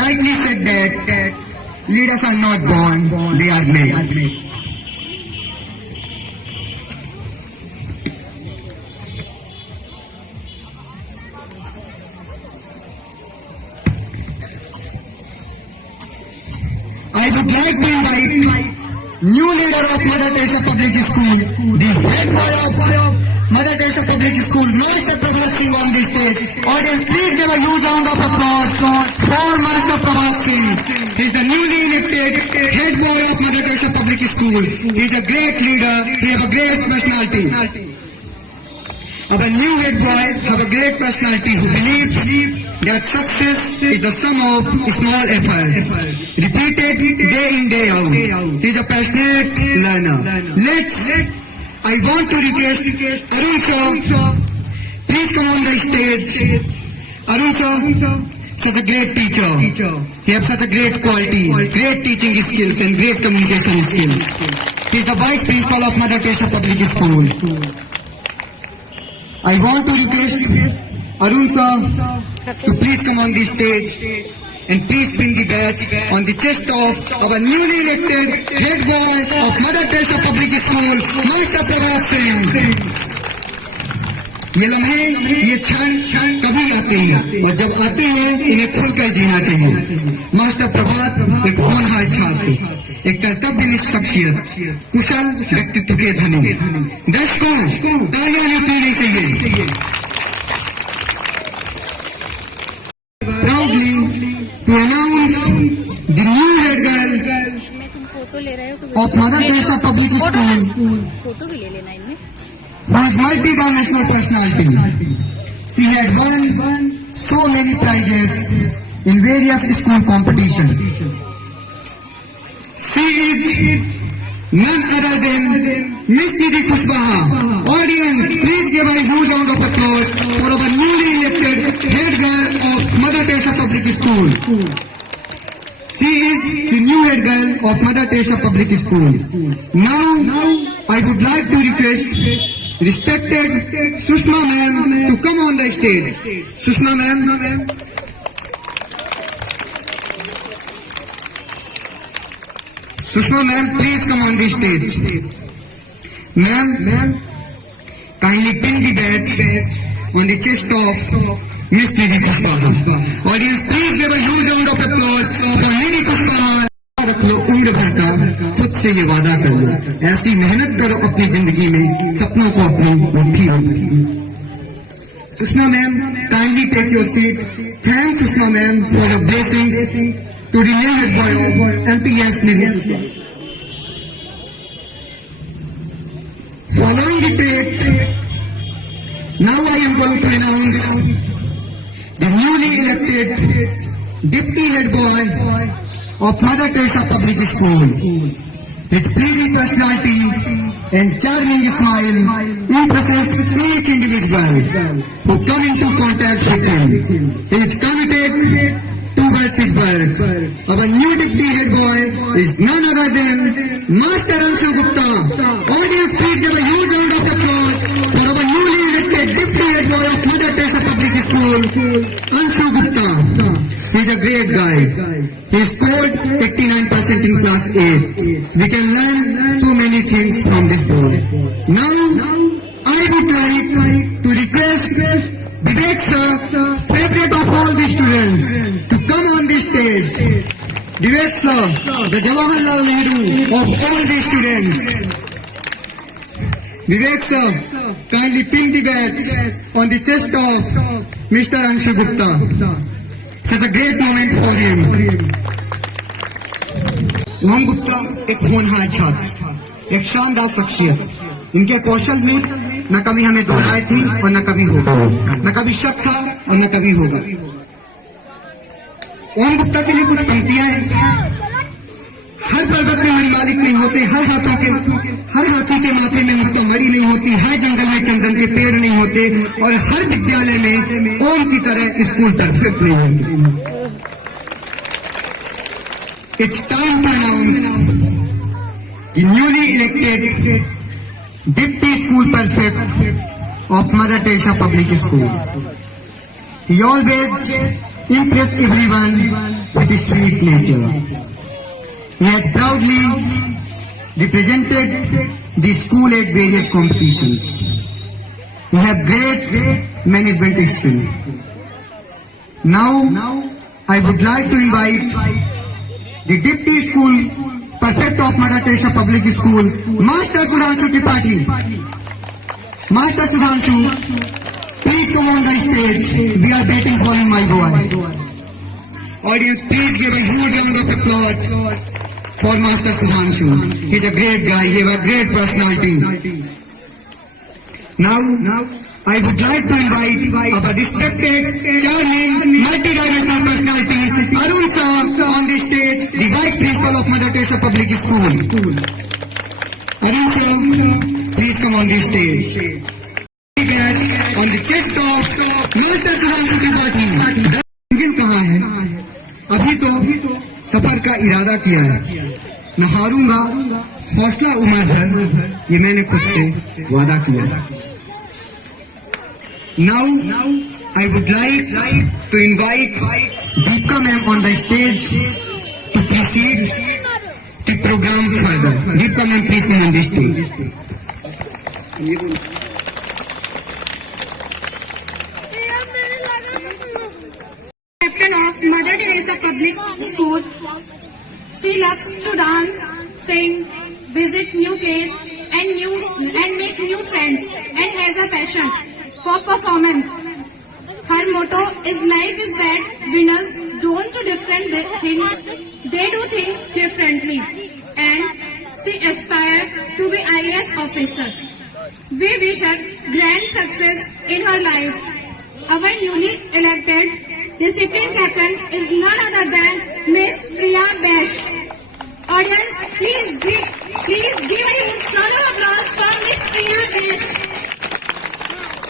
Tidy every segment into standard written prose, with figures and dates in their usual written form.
rightly said that leaders are not born, they are made. I would like to invite new leader of Mother Teresa Public School, the head boy of Mother Teresa Public School, Master Prabhat Singh on the stage. Audience, please give a huge round of applause for Master Prabhat Singh. He is the newly elected head boy of Mother Teresa Public School. He is a great leader. He has a great personality. Our new head boy have a great personality who believes that success is the sum of small efforts, repeated day in, day out. He is a passionate learner. I want to request Arun sir, please come on the stage. Arun sir, such a great teacher. He has such a great quality, great teaching skills and great communication skills. He is the vice principal of Mother Teresa Public School. I want to request Arun sir to please come on the stage and please pin the badge on the chest of our newly elected head boy of Mother Teresa Public School, Master Prabhat Singh. ये लम्हे, ये क्षण कभी आते हैं और जब आते हैं इन्हें खुलकर जीना चाहिए। मास्टर प्रभात एक होनहार छात्र, एक कर्तव्यनिष्ठ शख्सियत, कुशल व्यक्तित्व के धनी। दर्शकों, तालियां नहीं चाहिए। Proudly to announce the new head girl of Mother Teresa Public School, who is multi-dimensional personality. She had won so many prizes in various school competitions. She is none other than Miss Didi Kushwaha. Audience, please give a huge round of applause for our newly elected head girl of Mother Teresa Public School. She is the new head girl of Mother Teresa Public School. Now, I would like to request respected Sushma ma'am to come on the stage. Sushma ma'am. Sushma ma'am, please come on the stage. Ma'am, kindly pin the badge on the chest of Miss Didi Kushwaha. Audience, please give a huge round of applause for Didi Kushwaha. रख लो उम्र भर का, खुद से ये वादा कर लो, ऐसी मेहनत करो अपनी जिंदगी में, सपनों को अपनी मुट्ठी में। Sushma ma'am, kindly take your seat. Thanks Sushma ma'am for your blessings to the new head boy of MTS Nidhi. Following the tape, now I am going to announce the newly elected deputy head boy of Mother Teresa Public School. His pleasing personality and charming smile impresses each individual who come into contact with him. He is committed towards his work. Our new deputy head boy is none other than Master Anshu Gupta. Audience, please give a huge round of applause for our newly elected deputy head boy of Mother Teresa Public School, Anshu Gupta. He is a great guy. He scored 89% in class 8. We can learn so many things from this boy. Now, I would like to request Vivek sir, favorite of all the students, to come on the stage. Vivek sir, the Jawaharlal Nehru of all the students. Vivek sir, kindly pin the badge on the chest of Mr. Anshu Gupta. Such a great moment for him. ओम गुप्ता एक होनहार छात्र, एक शानदार शख्सियत। इनके कौशल में न कभी हमें दो राय थी और न कभी होगा, न कभी शक था और न कभी होगा। ओम गुप्ता के लिए कुछ पंक्तियां हैं। हर पर्वत में मणिमालिक नहीं होते, हर हाथी के माथे में मुक्ता मणि नहीं होती, हर जंगल में चंदन के पेड़ नहीं होते और हर विद्यालय में ओम की तरह स्कूल परफेक्ट नहीं होते। It's time to announce the newly elected Deputy School Prefect of Mother Teresa Public School. He always impress everyone with his sweet nature. He has proudly represented the school at various competitions. He has great management skill. Now, I would like to invite the Deputy School Prefect of Mother Teresa Public School, Master Sudhanshu Tripathi. Master Sudhanshu, please come on the stage. We are waiting for you, my boy. Audience, please give a huge round of applause for Master Sudhanshu. He's a great guy. He has a great personality. Now, I would like to invite our respected, charming, multi-dimensional personality, Arun sir, on the stage, the Vice Principal of Mother Teresa Public School. Arun sir, please come on the stage. On the chest of Master Sudhanshu Tripathi. मंजिल कहाँ है? अभी तो सफर का इरादा किया है. मैं हारूंगा, हौसला उम्र भर, ये मैंने खुद से वादा किया है. Now, I would like to invite Deepika ma'am on the stage to proceed the program further. Deepika ma'am, please come on the stage. Captain of Mother Teresa Public School. She loves to dance, sing, visit new place and make new friends and has a passion for performance. Her motto is life is that winners don't do different things, they do things differently, and she aspires to be IAS officer. We wish her grand success in her life. Our newly elected discipline captain is none other than Miss Priya Bash. Audience, please give a huge round of applause for Miss Priya Bash.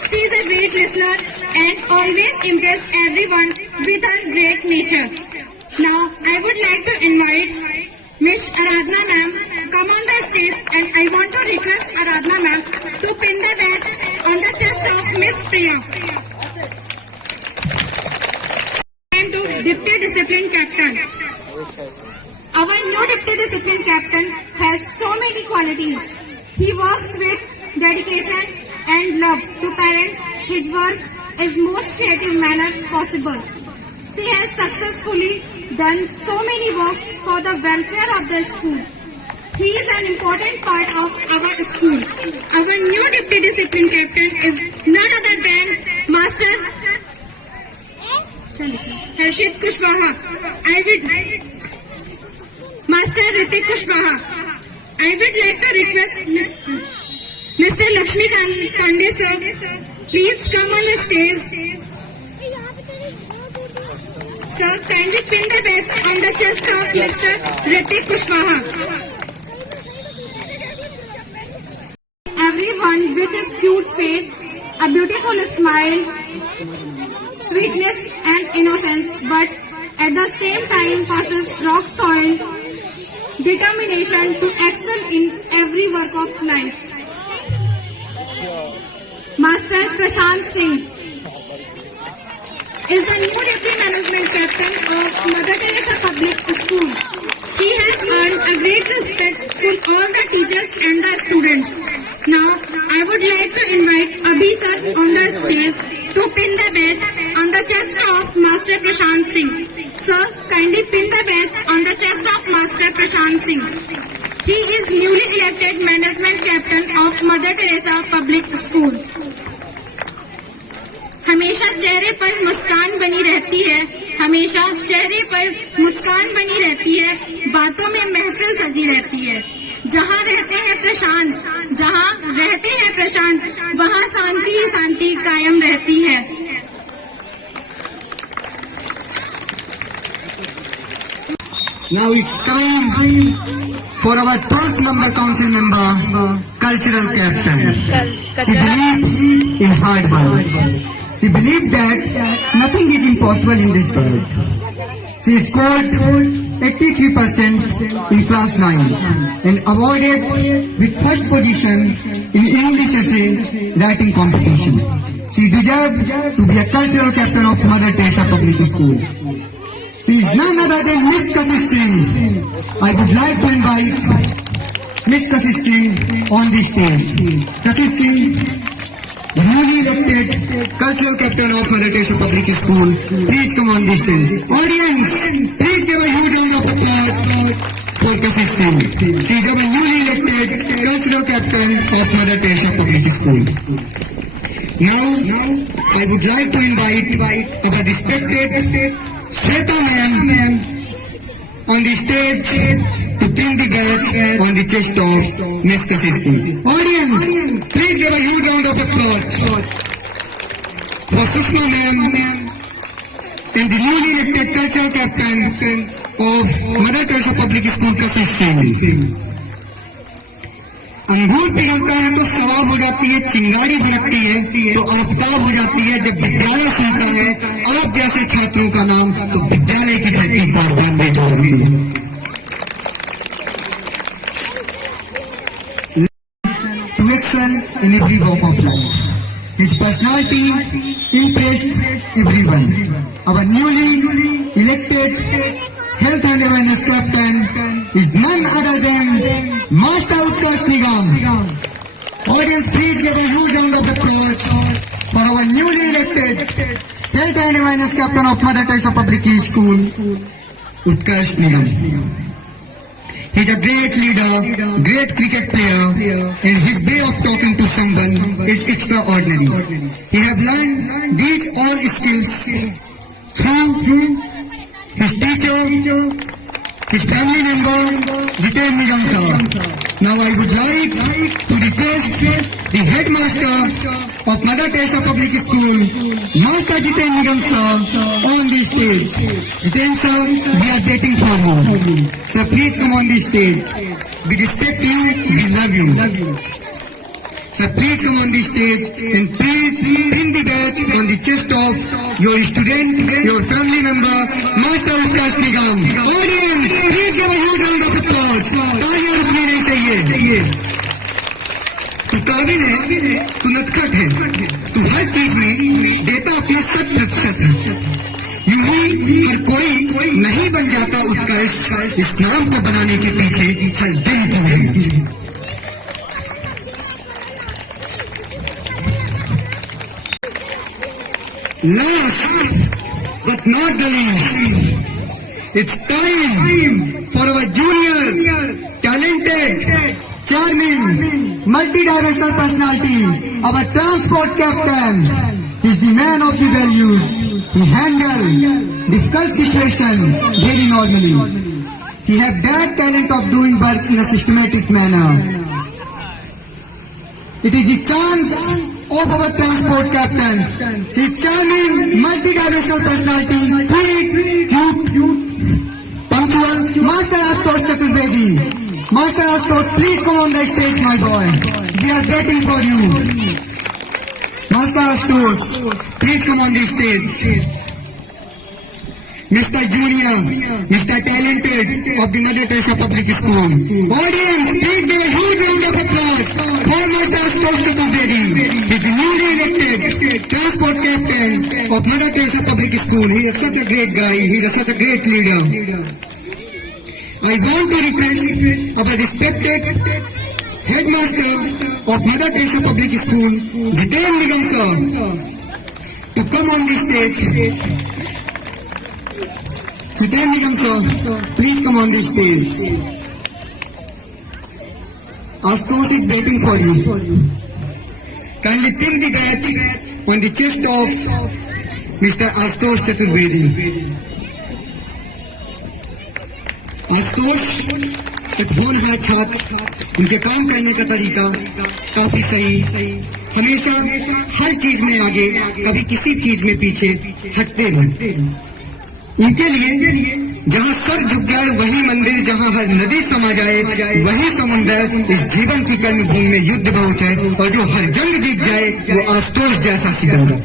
She is a great listener and always impress everyone with her great nature. Now, I would like to invite Miss Aradhana ma'am come on the stage, and I want to request Aradhana ma'am to pin the badge on the chest of Miss Priya. And to Deputy Discipline Captain. Our new Deputy Discipline Captain has so many qualities. He works with dedication and love to parent his work is most creative manner possible. She has successfully done so many works for the welfare of the school. He is an important part of our school. Our new Deputy Discipline Captain is none other than Master Harshit Kushwaha. Master Ritik Kushwaha. I would like to request Mr. Lakshmi Pandey sir, please come on the stage. Sir, kindly pin the badge on the chest of Mr. Ritik Kushwaha. Everyone with his cute face, a beautiful smile, sweetness and innocence, but at the same time possesses rock solid determination to excel in every work of life. Master Prashant Singh is the new Deputy Management Captain of Mother Teresa Public School. He has earned a great respect from all the teachers and the students. Now, I would like to invite Abhi sir on the stage to pin the badge on the chest of Master Prashant Singh. Sir, kindly pin the badge on the chest of Master Prashant Singh. He is newly elected Management Captain of Mother Teresa Public School. हमेशा चेहरे पर मुस्कान बनी रहती है, हमेशा चेहरे पर मुस्कान बनी रहती है, बातों में महफिल सजी रहती है. जहाँ रहते हैं प्रशांत, वहाँ शांति ही शांति कायम रहती है. Now it's time for our 12th number council member, cultural captain. She believes in hard work. She believed that nothing is impossible in this world. She scored 83% in class 9 and awarded with first position in English essay writing competition. She deserves to be a cultural captain of Mother Teresa Public School. She is none other than Miss Kashish Singh. I would like to invite Miss Kashish Singh on the stage. Kashish Singh, the newly elected cultural captain of Mother Teresa Public School, please come on the stage. Audience, please give a huge round of applause for Kashish Singh. She is our newly elected cultural captain of Mother Teresa Public School. Now, I would like to invite our respected Shweta ma'am on the stage to pin the badge on the chest of Miss Kashish Singh. Audience, please give a huge round of applause for Sushma ma'am and the newly elected cultural captain of Mother Teresa Public School, Kashish Singh. अंगूर पिघलता है तो सवाब हो जाती है, चिंगारी भड़कती है तो आफताब हो जाती है। जब विद्यालय सुनता है आप जैसे छात्रों का नाम तो विद्यालय की धरती बार बार बेट हो जाती है। To excel in every walk of life, his personality impressed everyone. Our newly elected health and awareness captain is none other than Master Utkarsh Nigam. Audience, please give a huge round of applause for our newly elected health and awareness captain of Mother Teresa Public School, Utkarsh Nigam. He's a great leader, great cricket player, and his way of talking to someone is extraordinary. He have learned these all skills through his teacher, his family member, Jiten Nigam sir. Now I would like to request the headmaster of Mother Teresa Public School, Master Jiten Nigam sir, on the stage. Jiten sir, we are waiting for you. Sir, please come on the stage. We respect you, we love you. Sir, please come on the stage and please pin the badge on the chest of your student, your family member, Master Utkarsh Nigam. Audience, please give a huge round of applause. तालियां रुकनी नहीं चाहिए। तू काबिल है, तू नटखट है, तू हर चीज में देता अपना 100% है। यूं ही हर कोई नहीं बन जाता उत्कर्ष, इस नाम को बनाने के पीछे हर दिन की मेहनत। Last but not the least, it's time for our junior, talented, charming, multi-dimensional personality, our transport captain. He's the man of the values. He handles difficult situations very normally. He has that talent of doing work in a systematic manner. It is the chance of our transport captain. His charming, multi-dimensional personality, sweet, cute, punctual, Master Ashutosh Chaturvedi. Master Ashutosh, please come on the stage, my boy. We are waiting for you. Master Ashutosh, please come on the stage. Mr. Junior, Mr. Talented of the Mother Teresa Public School. Audience, please give a huge round of applause for Master Ashutosh Chaturvedi. He is the newly elected transport captain of Mother Teresa Public School. He is such a great guy. He is such a great leader. I want to request our respected headmaster of Mother Teresa Public School, Jiten Nigam sir, to come on the stage. Jiten Nigam sir, please come on the stage. Ashutosh is waiting for you. Kindly pin the badge on the chest of Mr. Ashutosh Chaturvedi. Ashutosh एक होनहार छात्र, उनके काम करने का तरीका काफी सही, हमेशा हर चीज में आगे, कभी किसी चीज में पीछे हटते नहीं। उनके लिए जहाँ सर झुक जाए वही मंदिर, जहाँ हर नदी समा जाए वही समुंदर। इस जीवन की कर्मभूमि में युद्ध बहुत है और जो हर जंग जीत जाए वो आशुतोष जैसा सिकंदर।